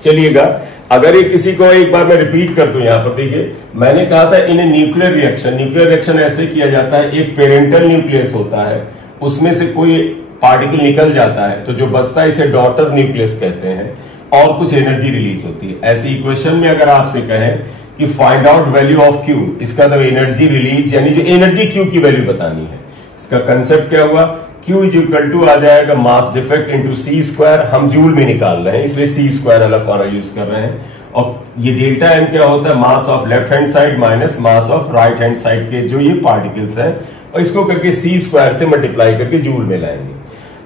चलिएगा, अगर ये किसी को एक बार मैं रिपीट कर दूं, यहां पर देखिए मैंने कहा था इन न्यूक्लियर रिएक्शन ऐसे किया जाता है, एक पेरेंटल न्यूक्लियस होता है, उसमें से कोई पार्टिकल निकल जाता है तो जो बचता है इसे डॉटर न्यूक्लियस कहते हैं, और कुछ एनर्जी रिलीज होती है। ऐसी इक्वेशन में अगर आपसे कहें कि find out value of Q, इसका मतलब एनर्जी रिलीज यानी जो एनर्जी क्यू की वैल्यू बतानी है। इसका कंसेप्ट क्या हुआ, Q इज इक्वल टू आ जाएगा मास डिफेक्ट इंटू सी स्क्वायर, हम जूल में निकाल रहे हैं इसलिए सी स्क्वायर वाला फॉर्मूला यूज कर रहे हैं, और ये डेल्टा एम क्या होता है, mass of left hand side minus mass of right hand side के जो ये पार्टिकल्स हैं, और इसको करके सी स्क्वायर से मल्टीप्लाई करके जूल में लाएंगे।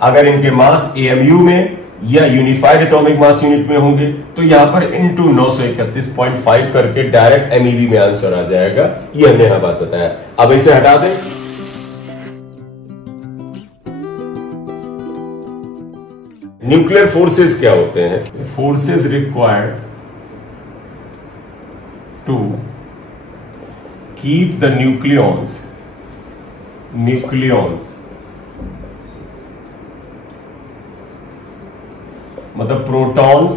अगर इनके मास एएमयू में या यूनिफाइड एटॉमिक मास यूनिट में होंगे तो यहां पर इंटू 931.5 करके डायरेक्ट एमईवी में आंसर आ जाएगा। ये हमने यहां बात बताया। अब इसे हटा दें। न्यूक्लियर फोर्सेस क्या होते हैं, forces required to keep the nucleons मतलब protons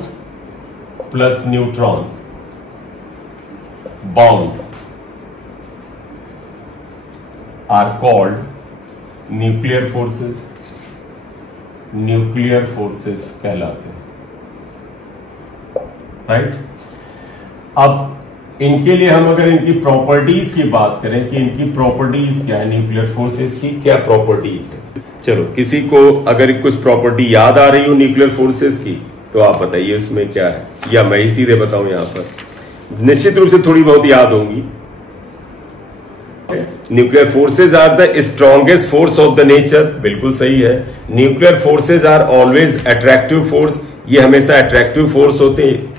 plus neutrons bound are called nuclear forces कहलाते हैं, राइट। अब इनके लिए हम अगर इनकी प्रॉपर्टीज की बात करें कि इनकी प्रॉपर्टीज क्या है, न्यूक्लियर फोर्सेस की क्या प्रॉपर्टीज है। चलो, किसी को अगर कुछ प्रॉपर्टी याद आ रही हो न्यूक्लियर फोर्सेस की तो आप बताइए उसमें क्या है, या मैं ही सीधे बताऊं। यहां पर निश्चित रूप से थोड़ी बहुत याद होंगी। Nuclear forces are the strongest force of the nature, बिल्कुल सही है। Nuclear forces are always attractive force, ये हमेशा अट्रैक्टिव फोर्स होते हैं।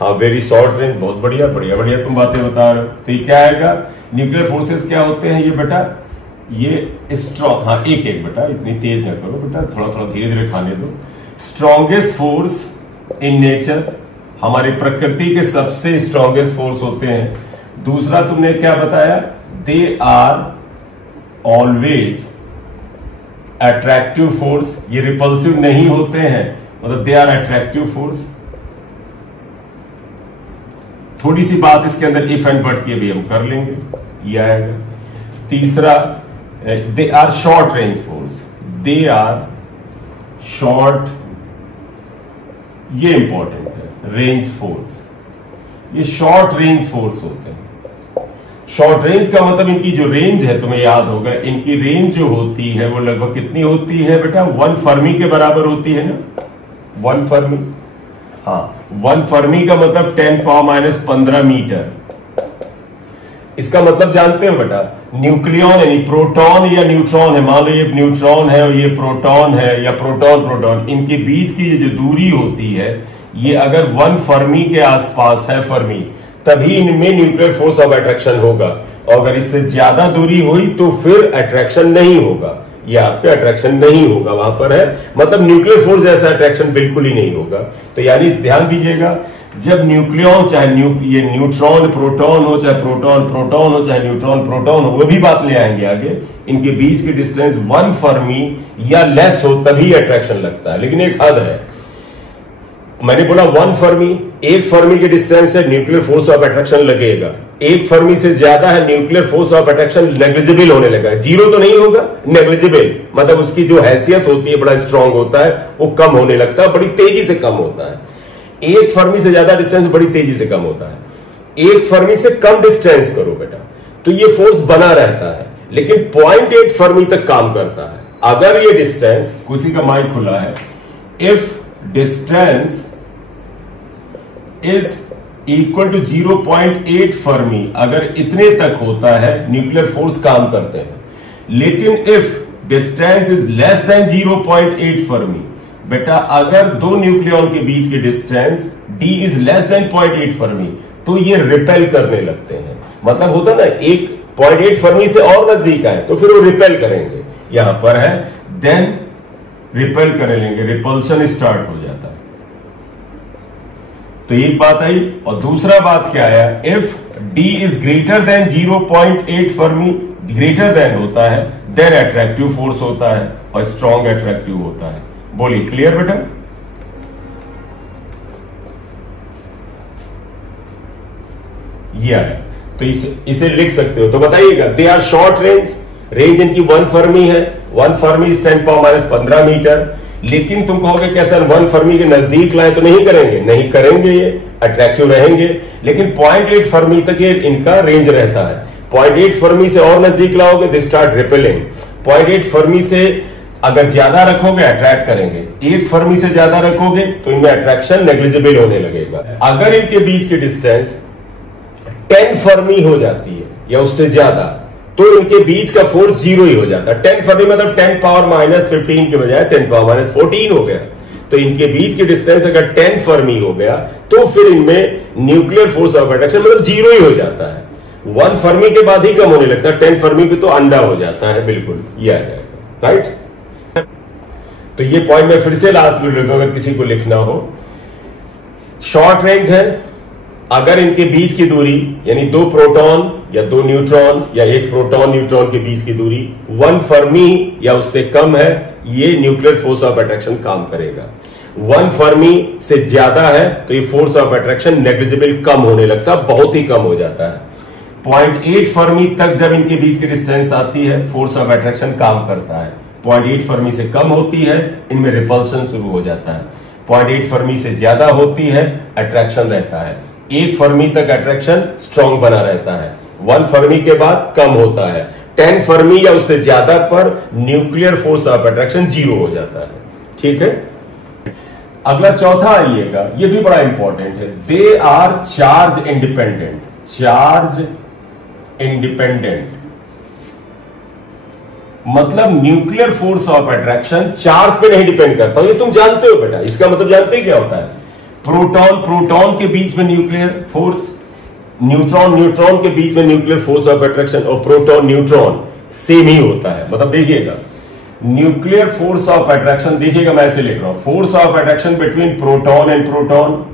हाँ, वेरी शॉर्ट रेंज, बहुत बढ़िया बढ़िया बढ़िया तुम बातें बता रहे हो। तो ये क्या आएगा, न्यूक्लियर फोर्सेस क्या होते हैं ये बेटा, ये स्ट्रॉन्ग, हाँ एक एक बेटा, इतनी तेज ना करो बेटा, थोड़ा थोड़ा धीरे धीरे खाने दो। स्ट्रॉन्गेस्ट फोर्स इन नेचर, हमारी प्रकृति के सबसे स्ट्रॉन्गेस्ट फोर्स होते हैं। दूसरा तुमने क्या बताया, they are always attractive force, ये रिपल्सिव नहीं होते हैं, मतलब दे आर अट्रैक्टिव फोर्स। थोड़ी सी बात इसके अंदर इफ एंड बट की भी हम कर लेंगे, ये आएगा। तीसरा, they are short range force, they are short, ये इंपॉर्टेंट है, रेंज फोर्स, ये शॉर्ट रेंज फोर्स होते हैं। शॉर्ट रेंज का मतलब इनकी जो रेंज है तुम्हें याद होगा, इनकी रेंज जो होती है वो लगभग कितनी होती है बेटा, 1 फर्मी के बराबर होती है ना, 1 फर्मी। हाँ, 1 फर्मी का मतलब 10⁻⁻15 मीटर। इसका मतलब जानते हो बेटा, न्यूक्लियॉन यानी प्रोटॉन या न्यूट्रॉन है, मान लो ये न्यूट्रॉन है और ये प्रोटॉन है, या प्रोटॉन, इनके बीच की ये जो दूरी होती है ये अगर 1 फर्मी के आसपास है, फर्मी, तभी इनमें न्यूक्लियर फोर्स ऑफ अट्रैक्शन होगा, और अगर इससे ज्यादा दूरी हुई तो फिर अट्रैक्शन नहीं होगा, ये आपके अट्रैक्शन नहीं होगा, वहां पर है, मतलब न्यूक्लियर फोर्स जैसा अट्रैक्शन बिल्कुल ही नहीं होगा। तो यानी ध्यान दीजिएगा, जब न्यूक्लियॉन चाहे ये न्यूट्रॉन प्रोटॉन हो, चाहे प्रोटॉन हो, चाहे न्यूट्रॉन प्रोटॉन हो, वो भी बात ले आएंगे आगे, इनके बीच की डिस्टेंस 1 फर्मी या लेस हो तभी अट्रैक्शन लगता है, लेकिन एक हद है। मैंने बोला 1 फर्मी, 1 फर्मी के डिस्टेंस से न्यूक्लियर फोर्स ऑफ अट्रैक्शन लगेगा, 1 फर्मी से ज्यादा है nuclear force of attraction negligible होने लगा, जीरो तो नहीं होगा, नेग्लिजिबल, मतलब उसकी जो हैसियत होती है, बड़ा स्ट्रांग होता है, वो कम होने लगता है, बड़ी तेजी से कम होता है। 1 फर्मी से ज्यादा डिस्टेंस बड़ी तेजी से कम होता है। 1 फर्मी से कम डिस्टेंस करो बेटा तो ये फोर्स बना रहता है, लेकिन 0.8 फर्मी तक काम करता है। अगर ये डिस्टेंस, किसी का माइक खुला है, if distance is equal to 0.8 fermi, अगर इतने तक होता है न्यूक्लियर फोर्स काम करते हैं। लेकिन if distance is less than 0.8 Fermi, बेटा अगर दो न्यूक्लियॉन के बीच की distance d is less than 0.8 Fermi तो ये रिपेल करने लगते हैं। मतलब होता ना, एक 0.8 फर्मी से और नजदीक आए तो फिर वो रिपेल करेंगे, यहां पर है देन रिपेल कर लेंगे, रिपल्शन स्टार्ट हो जाता है। तो एक बात आई, और दूसरा बात क्या आया, if d is greater than 0.8 Fermi, greater than होता है देन अट्रैक्टिव फोर्स होता है और स्ट्रॉन्ग अट्रैक्टिव होता है। बोलिए, क्लियर बेटा? ये आया। तो इसे लिख सकते हो। तो बताइएगा, they are short range, range इनकी 1 फर्मी है, 1 फर्मी इज 10⁻15 मीटर। लेकिन तुम कहोगे क्या सर 1 फर्मी के नजदीक लाए तो नहीं करेंगे? नहीं करेंगे, ये अट्रैक्टिव रहेंगे। लेकिन 0.8 फर्मी तक ये इनका रेंज रहता है। 0.8 फर्मी से और नजदीक लाओगे दे स्टार्ट रिपेलिंग। 0.8 फर्मी से अगर ज्यादा रखोगे अट्रैक्ट करेंगे, 1 फर्मी से ज्यादा रखोगे तो इनमें अट्रैक्शन नेग्लिजिबल होने लगेगा। अगर इनके बीच की डिस्टेंस 10 फर्मी हो जाती है या उससे ज्यादा तो इनके बीच का फोर्स 0 ही हो जाता है। 10 फर्मी मतलब 10⁻15 के बजाय 10⁻14 हो गया। तो इनके बीच की डिस्टेंस अगर 10 फर्मी हो गया तो फिर इनमें न्यूक्लियर फोर्स ऑफ अट्रैक्शन मतलब 0 ही हो जाता है। 1 फर्मी के बाद ही कम होने लगता है, 10 फर्मी पे तो अंडा हो जाता है। बिल्कुल ये आ जाएगा, राइट। तो ये पॉइंट मैं फिर से लास्ट में लेता हूं अगर किसी को लिखना हो। शॉर्ट रेंज है, अगर इनके बीच की दूरी यानी 2 प्रोटॉन या 2 न्यूट्रॉन या 1 प्रोटॉन न्यूट्रॉन के बीच की दूरी 1 फर्मी या उससे कम है, ये न्यूक्लियर फोर्स ऑफ अट्रैक्शन काम करेगा। 1 फर्मी से ज्यादा है तो ये फोर्स ऑफ अट्रैक्शन नेग्लिजिबल कम होने लगता है, बहुत ही कम हो जाता है। 0.8 फर्मी तक जब इनके बीच की डिस्टेंस आती है फोर्स ऑफ अट्रैक्शन काम करता है। 0.8 फर्मी से कम होती है इनमें रिपल्शन शुरू हो जाता है। 0.8 फर्मी से ज्यादा होती है अट्रैक्शन रहता है। 1 फर्मी तक अट्रैक्शन स्ट्रॉन्ग बना रहता है, 1 फर्मी के बाद कम होता है। 10 फर्मी या उससे ज्यादा पर न्यूक्लियर फोर्स ऑफ अट्रैक्शन 0 हो जाता है। ठीक है, अगला चौथा आइएगा, ये भी बड़ा इंपॉर्टेंट है। They are charge independent. Charge independent मतलब nuclear force of attraction charge पे नहीं डिपेंड करता। ये तुम जानते हो बेटा, इसका मतलब जानते हैं क्या होता है? प्रोटॉन प्रोटॉन के बीच में न्यूक्लियर फोर्स, न्यूट्रॉन न्यूट्रॉन के बीच में न्यूक्लियर फोर्स ऑफ अट्रैक्शन और प्रोटॉन न्यूट्रॉन सेम ही होता है। मतलब देखिएगा, न्यूक्लियर फोर्स ऑफ अट्रैक्शन, देखिएगा मैं ऐसे लिख रहा हूं, force of attraction between proton and proton,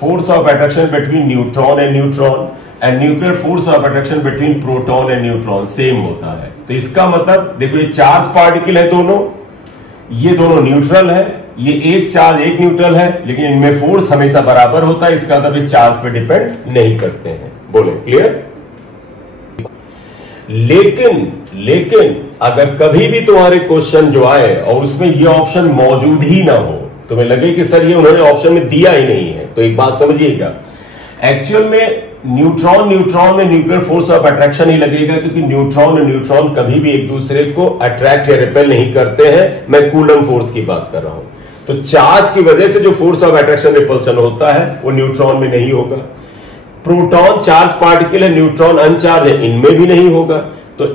force of attraction between neutron and neutron and nuclear force of attraction between proton and neutron same होता है। तो इसका मतलब देखो, ये चार्ज पार्टिकल है दोनों, ये दोनों न्यूट्रल है, ये एक चार्ज एक न्यूट्रल है, लेकिन इनमें फोर्स हमेशा बराबर होता है। इसका मतलब चार्ज पे डिपेंड नहीं करते हैं। बोले क्लियर? लेकिन अगर कभी भी तुम्हारे क्वेश्चन जो आए और उसमें ये ऑप्शन मौजूद ही ना हो, तुम्हें लगे कि सर ये उन्होंने ऑप्शन में दिया ही नहीं है, तो एक बात समझिएगा, एक्चुअल में न्यूट्रॉन न्यूट्रॉन में न्यूक्लियर फोर्स ऑफ अट्रैक्शन ही लगेगा, क्योंकि न्यूट्रॉन और न्यूट्रॉन कभी भी एक दूसरे को अट्रैक्ट या रिपेल नहीं करते हैं। मैं कूलम फोर्स की बात कर रहा हूं। तो चार्ज की वजह से जो फोर्स ऑफ अट्रैक्शन रिपल्सन होता है वो न्यूट्रॉन में नहीं होगा। प्रोटॉन चार्ज पार्टिकल है, न्यूट्रॉन अनचार्ज है, इनमें भी नहीं होगा। तो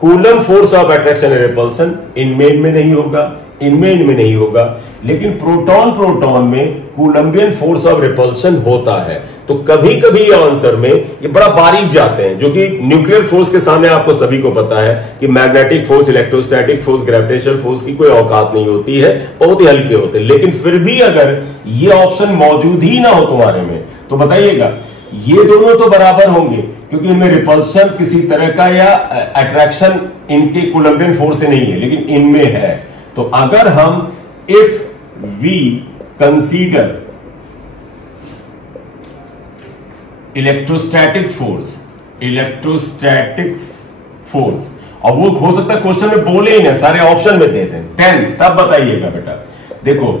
coulomb force of attraction and repulsion इनमें नहीं होगा, इनमें नहीं होगा। लेकिन प्रोटॉन प्रोटॉन में कूलम्बियन फोर्स ऑफ रिपल्सन होता है। तो कभी कभी ये आंसर में ये बड़ा बारीक जाते हैं, जो कि न्यूक्लियर फोर्स के सामने आपको सभी को पता है कि magnetic force, electrostatic force, gravitational force की कोई औकात नहीं होती है, बहुत ही हल्के होते हैं। लेकिन फिर भी अगर ये ऑप्शन मौजूद ही ना हो तुम्हारे में, तो बताइएगा ये दोनों तो बराबर होंगे, क्योंकि इनमें रिपल्शन किसी तरह का या अट्रैक्शन इनके कूलम्बियन फोर्स से नहीं है, लेकिन इनमें है। तो अगर हम if we consider electrostatic force, और वो हो सकता है क्वेश्चन में बोले ही ना, सारे ऑप्शन में दे दें 10, तब बताइएगा बेटा। देखो,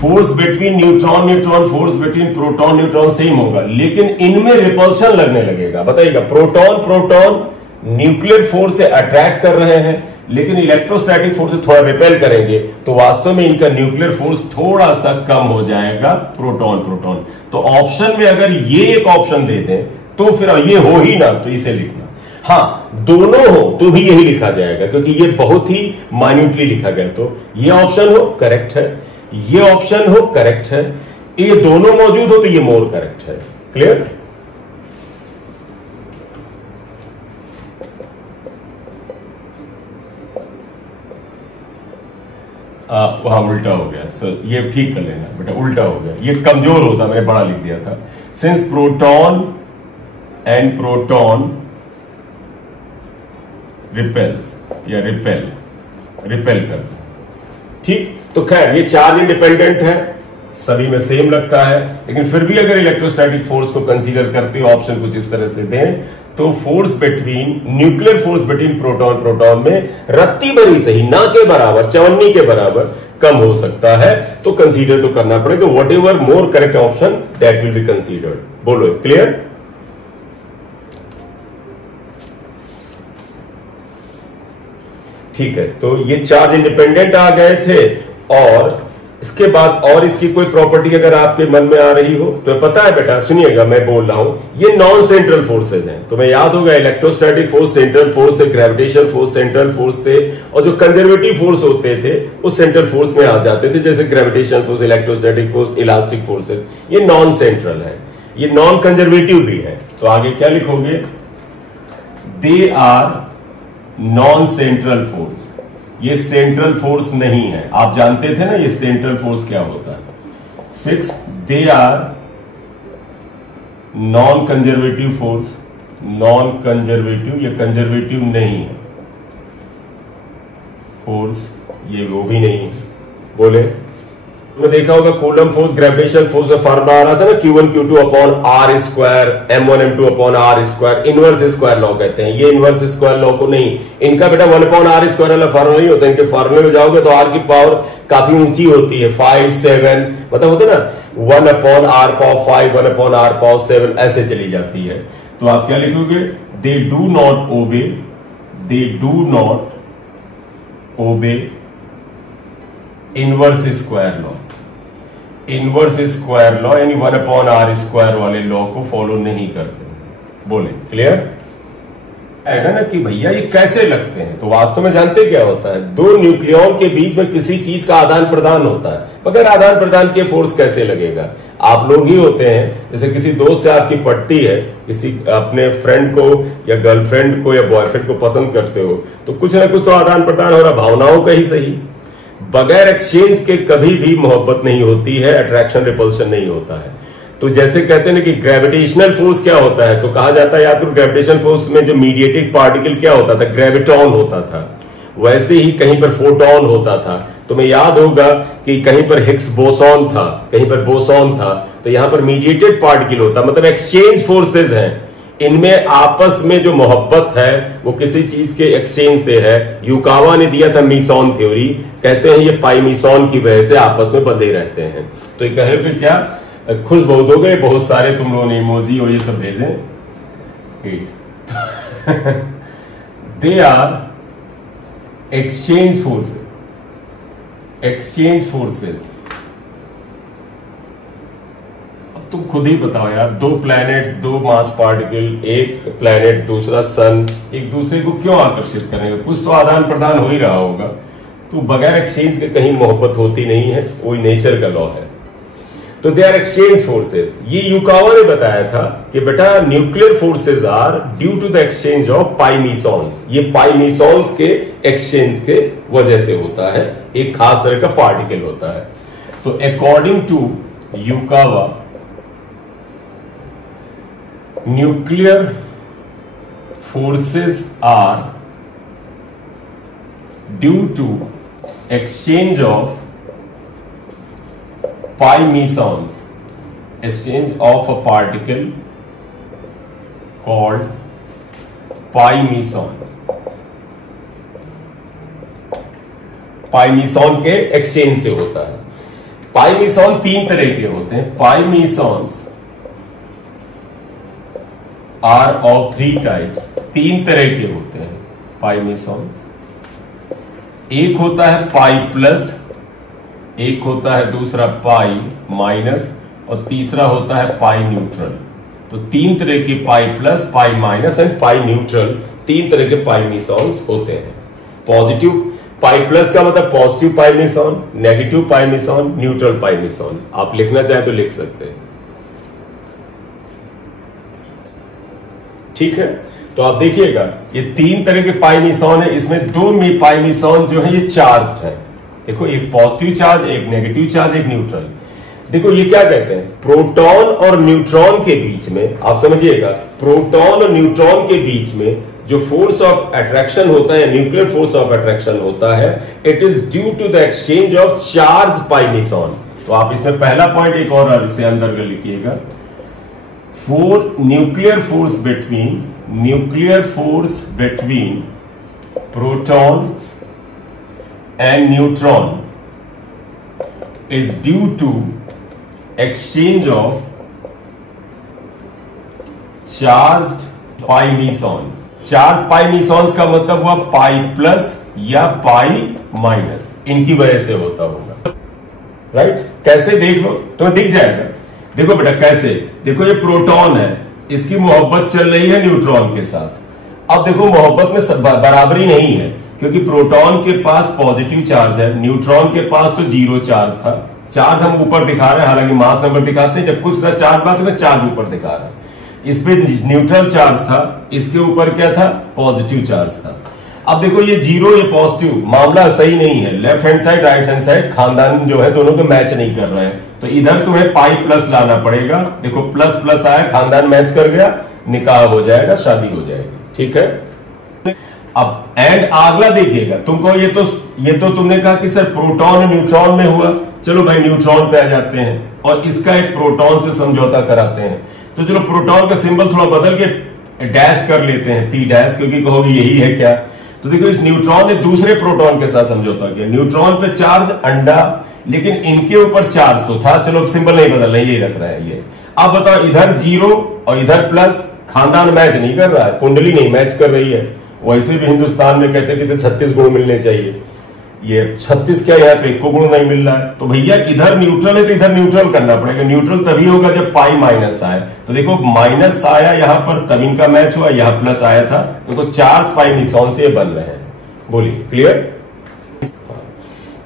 force between neutron neutron, force between proton neutron same होगा, लेकिन इनमें रिपल्शन लगने लगेगा। बताइएगा, प्रोटॉन प्रोटॉन न्यूक्लियर फोर्स से अट्रैक्ट कर रहे हैं, लेकिन इलेक्ट्रोस्टैटिक फोर्स से थोड़ा रिपेल करेंगे, तो वास्तव में इनका न्यूक्लियर फोर्स थोड़ा सा कम हो जाएगा प्रोटॉन प्रोटॉन। तो ऑप्शन में अगर ये एक ऑप्शन दे दें तो फिर ये हो ही ना, तो इसे लिखना। हाँ, दोनों हो तो भी यही लिखा जाएगा, क्योंकि ये बहुत ही माइन्यूटली लिखा गया। तो ये ऑप्शन हो करेक्ट है, ये ऑप्शन हो करेक्ट है, ये दोनों मौजूद हो तो ये मोर करेक्ट है। क्लियर? वहां उल्टा हो गया, सो ये ठीक कर लेना बेटा, उल्टा हो गया, ये कमजोर होता, मैंने बड़ा लिख दिया था। Since proton and proton repels या रिपेल कर, ठीक। तो खैर ये चार्ज इंडिपेंडेंट है, सभी में सेम लगता है, लेकिन फिर भी अगर इलेक्ट्रोस्टैटिक फोर्स को कंसीडर करते हो, ऑप्शन कुछ इस तरह से दें तो force between nuclear force between proton proton में रत्ती भरी सही, ना के बराबर, चवन्नी के बराबर कम हो सकता है, तो कंसीडर तो करना पड़ेगा। What ever more correct option that will be considered. बोलो, क्लियर? ठीक है, तो ये चार्ज इंडिपेंडेंट आ गए थे, और इसके बाद और इसकी कोई प्रॉपर्टी अगर आपके मन में आ रही हो तो पता है बेटा, सुनिएगा मैं बोल रहा हूं, ये नॉन सेंट्रल फोर्सेज हैं। तुम्हें याद होगा इलेक्ट्रोस्टैटिक फोर्स सेंट्रल फोर्स थे, ग्रेविटेशनल फोर्स सेंट्रल फोर्स थे, और जो कंजर्वेटिव फोर्स होते थे वो सेंट्रल फोर्स में आ जाते थे, जैसे gravitational force, electrostatic force, elastic forces. ये नॉन सेंट्रल है, ये नॉन कंजर्वेटिव भी है। तो आगे क्या लिखोगे? They are non central force. ये सेंट्रल फोर्स नहीं है, आप जानते थे ना ये सेंट्रल फोर्स क्या होता है। 6 they are non conservative force. Non conservative, ये कंजर्वेटिव नहीं है फोर्स, ये वो भी नहीं है। बोले, तुमने देखा होगा कूलम फोर्स, ग्रेविटेशनल फोर्स का फार्मूला आ रहा था ना, Q1 Q2 upon r square, M1 M2 upon r square, inverse square law कहते हैं। ये इनवर्स स्क्वायर लॉ को नहीं, इनका बेटा 1 अपॉन आर स्क्वायर वाला फार्मूला नहीं होता। इनके फार्मूले में जाओगे तो आर की पावर काफी ऊंची होती है, 5 7, मतलब होता है ना 1 upon r power 5, 1 upon r power 7, ऐसे चली जाती है। तो आप क्या लिखोगे? They do not obey, they do not obey inverse square law. Inverse square law यानी 1 अपॉन आर स्क्वायर वाले लॉ को फॉलो नहीं करते। बोले, क्लियर? आएगा ना कि भैया ये कैसे लगते हैं, तो वास्तव में जानते क्या होता है, दो न्यूक्लियॉन के बीच में किसी चीज का आदान प्रदान होता है। बगैर आदान प्रदान के फोर्स कैसे लगेगा? आप लोग ही होते हैं, जैसे किसी दोस्त से आपकी पटती है, किसी अपने फ्रेंड को या गर्लफ्रेंड को या बॉयफ्रेंड को पसंद करते हो, तो कुछ ना कुछ तो आदान प्रदान हो रहा, भावनाओं का ही सही। बगैर एक्सचेंज के कभी भी मोहब्बत नहीं होती है, अट्रैक्शन रिपल्शन नहीं होता है। तो जैसे कहते हैं कि ग्रेविटेशनल फोर्स क्या होता है, तो कहा जाता है याद करो, ग्रेविटेशनल फोर्स में जो मीडिएटेड पार्टिकल क्या होता था, ग्रेविटॉन होता था। वैसे ही कहीं पर फोटॉन होता था। तुम्हें याद होगा कि कहीं पर हिग्स बोसॉन था, कहीं पर बोसॉन था, तो यहां पर मीडिएटेड पार्टिकल होता, मतलब एक्सचेंज फोर्सेज हैं। इनमें आपस में जो मोहब्बत है वो किसी चीज के एक्सचेंज से है। युकावा ने दिया था मीसॉन थ्योरी, कहते हैं ये पाई मीसॉन की वजह से आपस में बंधे रहते हैं। तो ये कहे पे क्या खुश बहुत हो गए, बहुत सारे तुम लोगों ने इमोजी और ये सब भेजे। They are exchange forces, exchange forces. तुम खुद ही बताओ यार, दो प्लैनेट, दो मास पार्टिकल, एक प्लैनेट दूसरा सन, एक दूसरे को क्यों आकर्षित करेंगे? कुछ तो आदान प्रदान हो ही रहा होगा। तो बगैर एक्सचेंज के कहीं मोहब्बत होती नहीं है, वही नेचर का लॉ है। तो दे आर एक्सचेंज फोर्सेज। ये युकावा ने बताया था कि बेटा nuclear forces are due to the exchange of pi mesons. ये पाइमीसॉन्स के एक्सचेंज के वजह से होता है, एक खास तरह का पार्टिकल होता है। तो according to Yukawa, nuclear forces are due to exchange of pi mesons, exchange of a particle called pi meson। पाई मीसॉन के एक्सचेंज से होता है। पाई मीसॉन तीन तरह के होते हैं। पाई मीसॉन्स आर ऑफ 3 टाइप्स, 3 तरह के होते हैं पाई मीसॉन्स। एक होता है पाई प्लस, एक होता है दूसरा पाई माइनस, और तीसरा होता है पाई न्यूट्रल। तो 3 तरह के pi plus, pi minus and pi neutral, 3 तरह के पाई मीसॉन्स होते हैं। पॉजिटिव पाई प्लस का मतलब पॉजिटिव पाई मीसॉन, नेगेटिव पाई मीसॉन, न्यूट्रल पाई मीसॉन। आप लिखना चाहे तो लिख सकते हैं, ठीक है। तो आप देखिएगा ये 3 तरह के पाई मीसॉन है, इसमें 2 पाई मीसॉन जो है ये चार्ज है। देखो एक पॉजिटिव चार्ज, एक नेगेटिव चार्ज, एक न्यूट्रल। देखो ये क्या कहते हैं, प्रोटॉन और न्यूट्रॉन के बीच में, आप समझिएगा, प्रोटॉन और न्यूट्रॉन के बीच में जो फोर्स ऑफ अट्रैक्शन होता है, न्यूक्लियर फोर्स ऑफ अट्रैक्शन होता है, it is due to the exchange of charge pi meson. तो आप इसमें पहला पॉइंट एक और इसे अंदर कर लिखिएगा, nuclear force between proton and neutron is due to exchange of charged pi mesons। Charge pi mesons का मतलब हुआ पाई प्लस या पाई माइनस, इनकी वजह से होता होगा, राइट। कैसे देख लो तो दिख जाएगा। देखो बेटा कैसे, देखो ये प्रोटॉन है, इसकी मोहब्बत चल रही है न्यूट्रॉन के साथ। अब देखो मोहब्बत में बराबरी नहीं है, क्योंकि प्रोटॉन के पास पॉजिटिव चार्ज है, न्यूट्रॉन के पास तो जीरो चार्ज था। चार्ज हम ऊपर दिखा रहे हैं, हालांकि मास नंबर दिखाते हैं, जब कुछ ना चार्ज बात में चार्ज ऊपर दिखा रहा है। इस पे न्यूट्रल चार्ज था, इसके ऊपर क्या था, पॉजिटिव चार्ज था। अब देखो ये जीरो ये पॉजिटिव, मामला सही नहीं है। Left hand side right hand side खानदान जो है दोनों के मैच नहीं कर रहे हैं, तो इधर तुम्हें पाई प्लस लाना पड़ेगा। देखो प्लस प्लस आया, खानदान मैच कर गया, निकाह हो जाएगा, शादी हो जाएगी, ठीक है। अब एंड अगला देखिएगा, तुमको ये तो तुमने कहा कि सर प्रोटॉन और न्यूट्रॉन में हुआ, चलो भाई न्यूट्रॉन पे आ जाते हैं और इसका एक प्रोटॉन से समझौता कराते हैं। तो चलो प्रोटॉन का सिंबल थोड़ा बदल के डैश कर लेते हैं, पी डैश, क्योंकि कहोगे यही है क्या। तो देखो इस न्यूट्रॉन ने दूसरे प्रोटॉन के साथ समझौता किया। न्यूट्रॉन पे चार्ज अंडा, लेकिन इनके ऊपर चार्ज तो था, चलो सिंबल नहीं बदल रहे, ये रख रहा है ये। अब बताओ इधर जीरो और इधर प्लस, खानदान मैच नहीं कर रहा है, कुंडली नहीं मैच कर रही है। वैसे भी हिंदुस्तान में कहते हैं कि 36 गुण मिलने चाहिए, ये 36 क्या, यहाँ पे 1 गुण नहीं मिल रहा है। तो भैया इधर न्यूट्रल है तो इधर न्यूट्रल करना पड़ेगा। न्यूट्रल तभी होगा जब पाई माइनस आए। तो देखो माइनस आया यहां पर, तब इनका मैच हुआ, यहां प्लस आया था, देखो चार्ज पाई मीसॉन से ये बन रहे हैं। बोलिए क्लियर।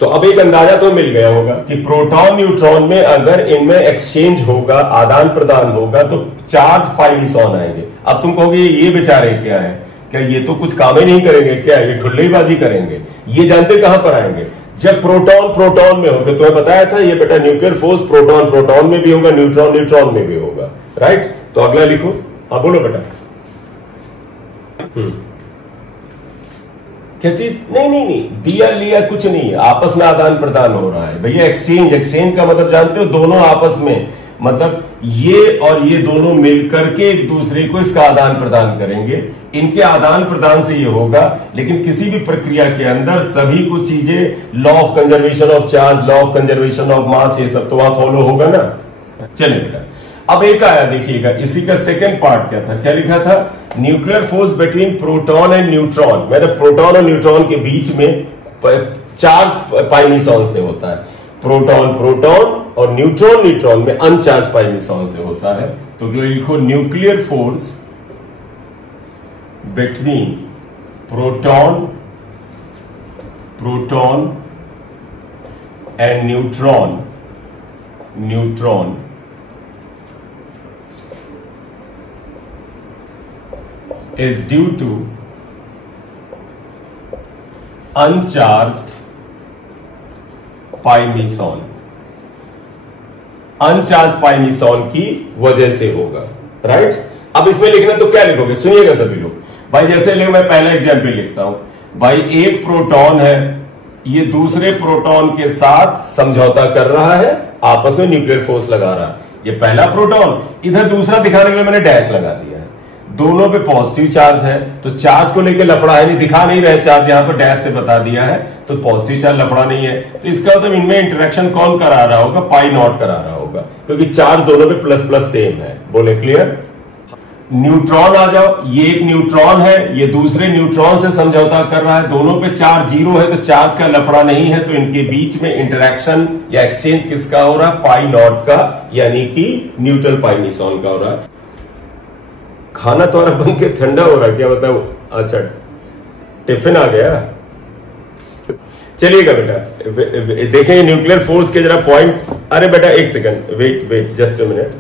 तो अब एक अंदाजा तो मिल गया होगा कि प्रोटॉन न्यूट्रॉन में अगर इनमें एक्सचेंज होगा, आदान प्रदान होगा, तो चार्ज पाई मीसॉन आएंगे। अब तुम कहोगे ये बेचारे क्या है, क्या ये तो कुछ काम ही नहीं करेंगे क्या, ये ठुल्लेबाजी करेंगे। ये जानते कहां पर आएंगे, जब प्रोटॉन प्रोटॉन में होगा। तो मैं बताया था ये बेटा न्यूक्लियर फोर्स प्रोटॉन प्रोटॉन में भी होगा, न्यूट्रॉन न्यूट्रॉन में भी होगा, राइट। तो अगला लिखो, हाँ बोलो बेटा। क्या चीज, नहीं, दिया लिया कुछ नहीं, आपस में आदान प्रदान हो रहा है भैया। एक्सचेंज का मतलब जानते हो, दोनों आपस में, मतलब ये और ये दोनों मिलकर के एक दूसरे को इसका आदान प्रदान करेंगे। इनके आदान प्रदान से ये होगा, लेकिन किसी भी प्रक्रिया के अंदर सभी कुछ चीजें, law of conservation of charge, law of conservation of mass, ये सब तो वहां फॉलो होगा ना। चलिए बेटा अब एक आया, देखिएगा इसी का सेकंड पार्ट क्या था, क्या लिखा था, nuclear force between proton and neutron. मतलब प्रोटॉन और न्यूट्रॉन के बीच में चार्ज पाई मीसॉन से होता है। प्रोटॉन प्रोटॉन और न्यूट्रॉन न्यूट्रॉन में अनचार्ज पाई मीसॉन से होता है। तो लिखो nuclear force between proton and neutron is due to uncharged pi meson। Uncharged pi meson की वजह से होगा, राइट। अब इसमें लिखना तो क्या लिखोगे, सुनिएगा सभी लोग भाई। जैसे ले मैं पहला एग्जाम्पल लिखता हूं भाई, एक प्रोटॉन है, ये दूसरे प्रोटॉन के साथ समझौता कर रहा है, आपस में न्यूक्लियर फोर्स लगा रहा है। ये पहला प्रोटॉन, इधर दूसरा दिखाने के लिए मैंने डैश लगा दिया है। दोनों पे पॉजिटिव चार्ज है, तो चार्ज को लेकर लफड़ा है नहीं, दिखा नहीं रहे चार्ज, यहां पर डैश से बता दिया है, तो पॉजिटिव चार्ज लफड़ा नहीं है। तो इसका मतलब इनमें इंटरेक्शन कौन करा रहा होगा, पाई नॉट करा रहा होगा, क्योंकि चार्ज दोनों पे प्लस प्लस सेम है। बोले क्लियर। न्यूट्रॉन आ जाओ, ये एक न्यूट्रॉन है, ये दूसरे न्यूट्रॉन से समझौता कर रहा है, दोनों पे चार्ज जीरो है, तो चार्ज का लफड़ा नहीं है, तो इनके बीच में इंटरेक्शन या एक्सचेंज किसका हो रहा है, पाई नॉट का, यानी कि न्यूट्रल पाई मीसॉन का हो रहा है। खाना तुम्हारा बन के ठंडा हो रहा है क्या, बताओ। अच्छा टिफिन आ गया, चलिएगा बेटा देखेंगे न्यूक्लियर फोर्स के जरा पॉइंट। अरे बेटा एक second, wait just a minute.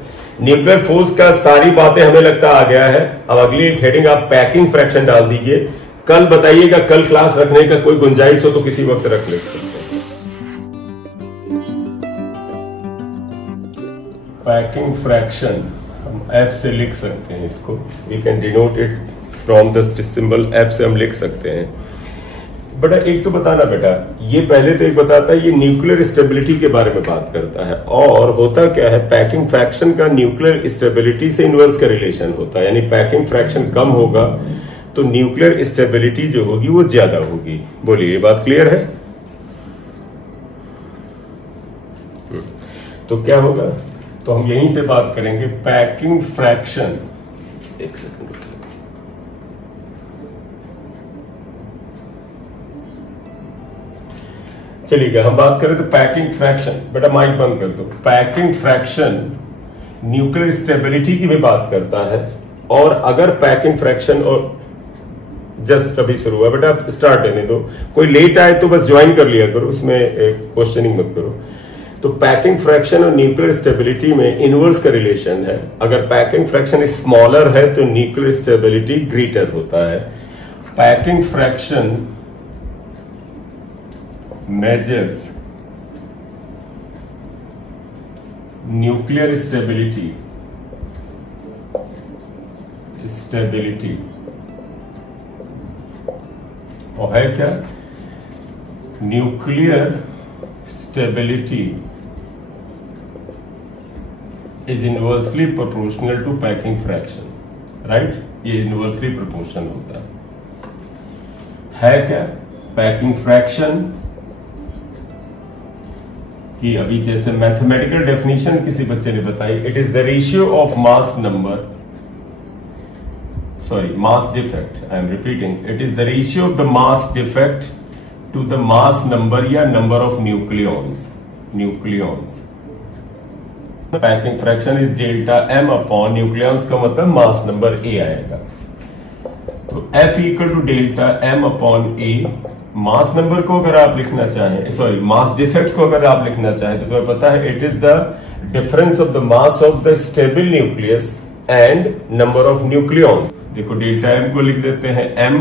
Nuclear force का सारी बातें हमें लगता आ गया है। अब अगली एक हेडिंग आप पैकिंग फ्रैक्शन डाल दीजिए। कल बताइएगा, कल क्लास रखने का कोई गुंजाइश हो तो किसी वक्त रख लेते हैं। पैकिंग फ्रैक्शन हम F से लिख सकते हैं इसको, we can denote it from the symbol F से हम लिख सकते हैं। बेटा एक तो बताना बेटा, ये पहले तो एक बताता है, ये न्यूक्लियर स्टेबिलिटी के बारे में बात करता है। और होता क्या है, पैकिंग फ्रैक्शन का न्यूक्लियर स्टेबिलिटी से इनवर्स का रिलेशन होता है, यानी पैकिंग फ्रैक्शन कम होगा तो न्यूक्लियर स्टेबिलिटी जो होगी वो ज्यादा होगी। बोलिए, ये बात क्लियर है? तो क्या होगा, तो हम यहीं से बात करेंगे पैकिंग फ्रैक्शन। एक सेकंड रुकिए। चलिएगा, हम बात करें तो पैकिंग फ्रैक्शन, बेटा माइक बंद कर दो। पैकिंग फ्रैक्शन न्यूक्लियर स्टेबिलिटी की भी बात करता है। और अगर पैकिंग फ्रैक्शन, और जस्ट अभी शुरू हुआ बेटा, स्टार्ट देने दो, कोई लेट आए तो बस ज्वाइन कर लिया करो, इसमें क्वेश्चनिंग मत करो। तो पैकिंग फ्रैक्शन और न्यूक्लियर स्टेबिलिटी में इनवर्स का रिलेशन है। अगर पैकिंग फ्रैक्शन स्मॉलर है तो न्यूक्लियर स्टेबिलिटी ग्रेटर होता है। Packing fraction measures nuclear stability और है क्या, nuclear stability is inversely proportional to packing fraction, right? ये इनवर्सली प्रोपोर्शनल होता है क्या पैकिंग फ्रैक्शन कि अभी जैसे मैथमेटिकल डेफिनेशन किसी बच्चे ने बताई, it is the ratio of mass number, sorry mass defect, I am repeating, it is the ratio of the mass defect to the mass number या number of nucleons. Packing fraction is delta M upon nucleons का मतलब mass number A आएगा। तो F equal to delta M upon A. Mass number को अगर आप लिखना चाहें, सॉरी मास डिफेक्ट को अगर आप लिखना चाहें तो तुम्हें पता है it is the difference of the mass of the stable nucleus and number of nucleons. देखो डेल्टा एम को लिख देते हैं एम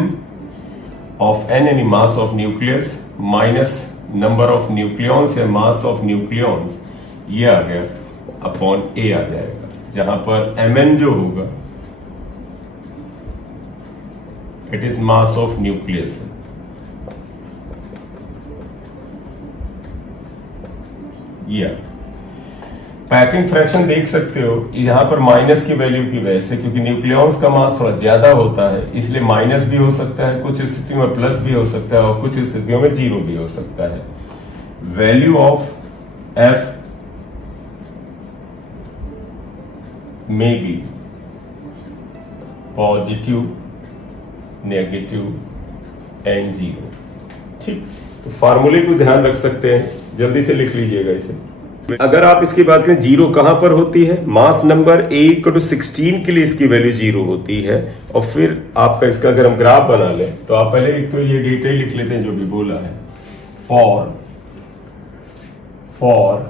ऑफ एन यानी mass of nucleus minus number of nucleons या मास ऑफ न्यूक्लियॉन्स, ये आ गया अपॉन ए आ जाएगा, जहां पर एम एन जो होगा it is mass of nucleus. Packing fraction देख सकते हो यहां पर माइनस की वैल्यू की वजह से, क्योंकि न्यूक्लियॉन्स का मास थोड़ा ज्यादा होता है इसलिए माइनस भी हो सकता है, कुछ स्थितियों में प्लस भी हो सकता है और कुछ स्थितियों में जीरो भी हो सकता है। Value of F may be positive, negative and zero. ठीक, तो फार्मूले को ध्यान रख सकते हैं, जल्दी से लिख लीजिएगा इसे। अगर आप इसकी बात करें जीरो कहां पर होती है, mass number A equal to 16 के लिए इसकी वैल्यू जीरो होती है। और फिर आपका इसका अगर हम ग्राफ बना लें तो आप पहले एक तो ये डेटा ही लिख लेते हैं जो भी बोला है। For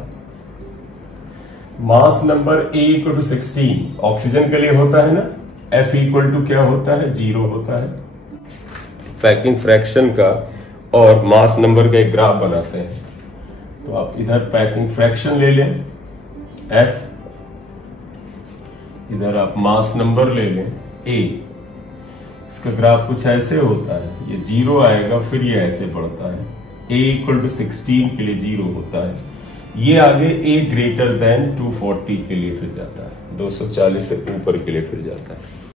mass number A equal to 16 oxygen के लिए होता है ना, एफ इक्वल टू क्या होता है, जीरो होता है। पैकिंग फ्रैक्शन का और मास नंबर का एक ग्राफ बनाते हैं। तो आप इधर पैकिंग फ्रैक्शन ले लें एफ, इधर आप मास नंबर ले लें ए। इसका ग्राफ कुछ ऐसे होता है, ये जीरो आएगा फिर ये ऐसे बढ़ता है, ए इक्वल टू 16 के लिए जीरो होता है, ये आगे ए ग्रेटर देन 240 के लिए फिर जाता है, 240 से ऊपर के लिए फिर जाता है।